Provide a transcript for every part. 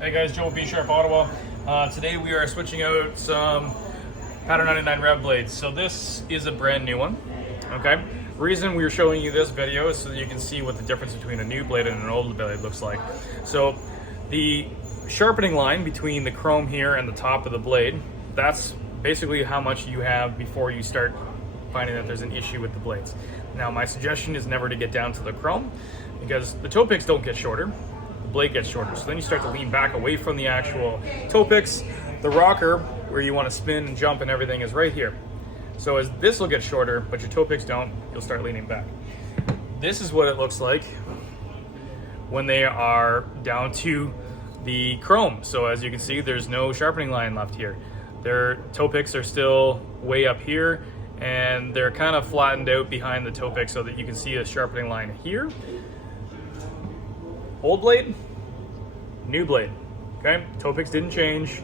Hey guys, Joe B Sharp Ottawa. Today we are switching out some Pattern 99 rev blades. So this is a brand new one, okay? Reason we are showing you this video is so that you can see what the difference between a new blade and an old blade looks like. So the sharpening line between the chrome here and the top of the blade, that's basically how much you have before you start finding that there's an issue with the blades. Now my suggestion is never to get down to the chrome because the toe picks don't get shorter. Blade gets shorter. So then you start to lean back away from the actual toe picks. The rocker, where you want to spin and jump and everything, is right here. So as this will get shorter, but your toe picks don't, you'll start leaning back. This is what it looks like when they are down to the chrome. So as you can see, there's no sharpening line left here. Their toe picks are still way up here, and they're kind of flattened out behind the toe pick so that you can see a sharpening line here. Old blade, new blade, okay? Toe picks didn't change,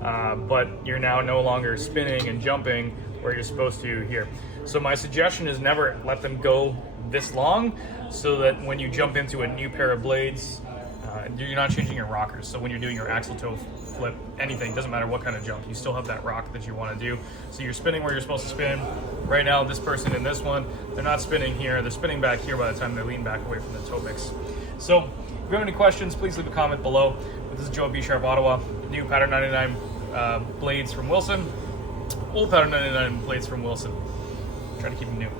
but you're now no longer spinning and jumping where you're supposed to here. So my suggestion is never let them go this long so that when you jump into a new pair of blades, you're not changing your rockers. So when you're doing your axle toe flip, anything, doesn't matter what kind of jump, you still have that rock that you want to do. So you're spinning where you're supposed to spin. Right now, this person in this one, they're not spinning here, they're spinning back here by the time they lean back away from the toe picks. So if you have any questions, please leave a comment below. This is Joe B Sharp Ottawa. New Pattern 99 blades from Wilson. Old Pattern 99 blades from Wilson. Try to keep them new.